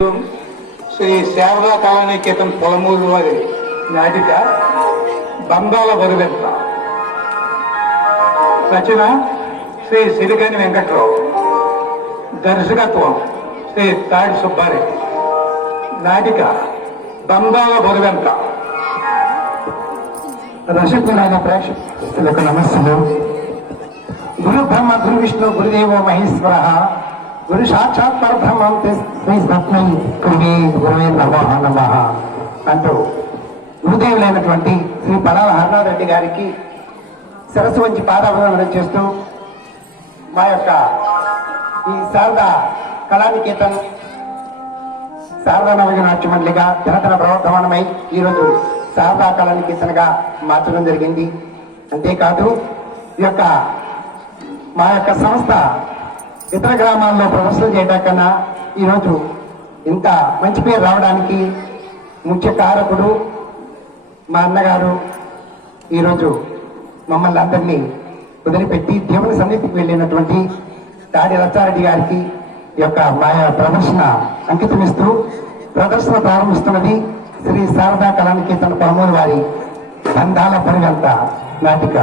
శ్రీ శారదా కళానికేతన్ పొలమూరు వారి నాటిక బంధాల వరువెంత రచన శ్రీ సిరిగని వెంకట్రావు. దర్శకత్వం శ్రీ తాడి సుబ్బారెడ్డి. నాటిక బంధాల బరువెంత రసకులైన ప్రేక్షకులకు నమస్సులు. గురు బ్రహ్మ గురు విష్ణు గురుదేవో మహేశ్వర గురు సాక్షాత్ పరబ్రహ్మం శ్రీ సత్మై గురువే గురువే నమ నమ అంటూ గురుదేవులైనటువంటి శ్రీ పడాల హర్నారెడ్డి గారికి సరస్సు వంచి పాదాభివందనం చేస్తూ మా యొక్క ఈ శారదా కళానికేతన్ శారదా నవజ నాట్య మండలిగా దినదిన ఈరోజు శారదా కళానికేతన్గా మార్చడం జరిగింది. అంతేకాదు ఈ యొక్క మా యొక్క సంస్థ ఇతర గ్రామాల్లో ప్రదర్శనలు చేయడం కన్నా ఈరోజు ఇంత మంచి పేరు రావడానికి ముఖ్య కారకుడు మా అన్నగారు ఈరోజు మమ్మల్ని అందరినీ వదిలిపెట్టి దేవుని సన్నిధికి వెళ్ళినటువంటి దాడి రచారెడ్డి గారికి ఈ యొక్క మా ప్రదర్శన అంకితమిస్తూ ప్రదర్శన ప్రారంభిస్తున్నది శ్రీ శారదా కళానికేతన్ పరమూరు వారి బంధాల పరిగంత నాటిక.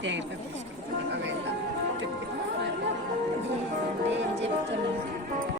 店と。